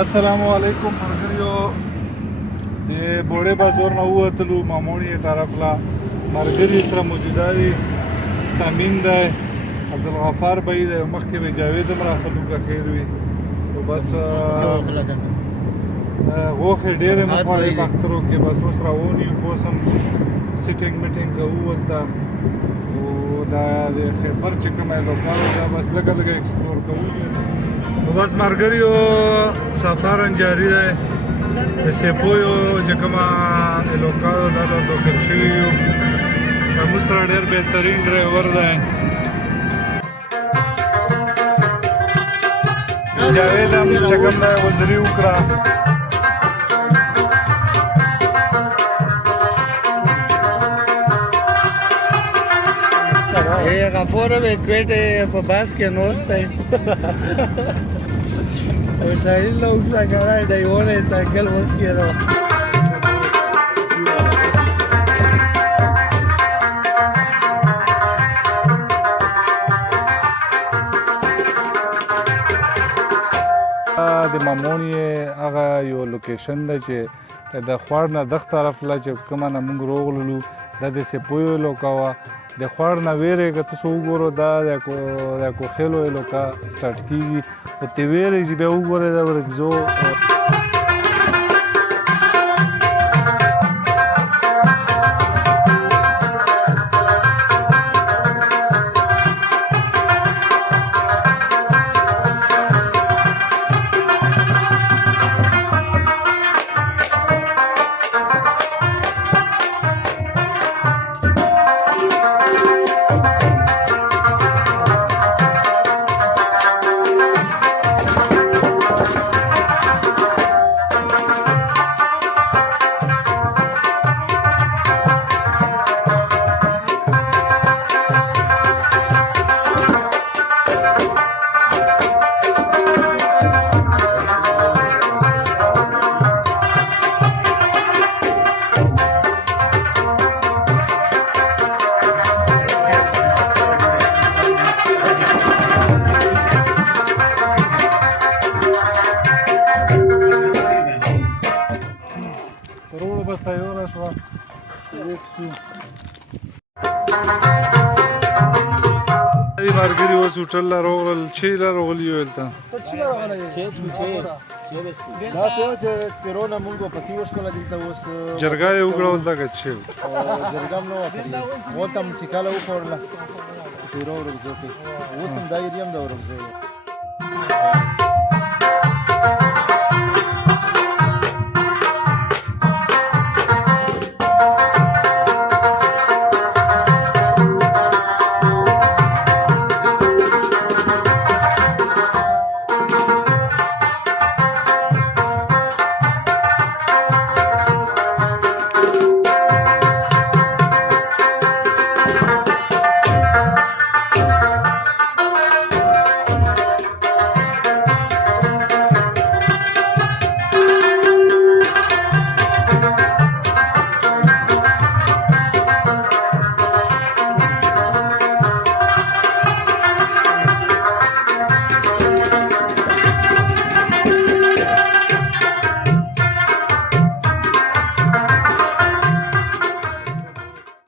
السلام علیکم مرګریو د بوړې بازار نه ووتلو ماموړي طرف لا مرګري سره موجوده دي سامین دی عبدالغفار بھائی دی مخکې به جاوید هم راغلو که خیر وي نو بس غوښې ډېرې مه خوړئ په اخترو کې بس اوس روان یو خو اوس هم سیټینګ میټینګ کوو هلته نو دا د خیبر چې کومه علاقه ده دا بس لږه لږه ایکسپلور کوو نو بس مرګریو سفر جاری دی د سیپویو چې کومه علاقه ده دا داخل شوي یو زموږ سره ډېر بهترین ډرایور دی جاوید هم چې کوم دی وزري وکړه غفور به کوټه په باس کې نوست دی او شاهین له اوسه کړای دی ونه څنګه وخت کېرو د مامونی هغه یو لوکیشن دی چې د خوړ نه دغ طرف لا چې کومه نه موږ روغللو دا د سیپویو علاقه وه د خوړ نه ویرېږه تاسو وګورو دا د کوخیلو علاقه سټارټ کېږي خو ترې ویرېږي بیا وګورئ دا ورکزو بس تیاره شوه مرګري اوس هوټل له راغلل چیرې راغلي یو هلته دا څه و چې تېرونه مونږ پسې وشوله دلته اوس جرګه یې وکړه هلته که څه جرګه هم نه وه کړې هلته هم ټیکاله وخوړله په تېرو ورځو کې اوس هم دا ایریا هم د ورځو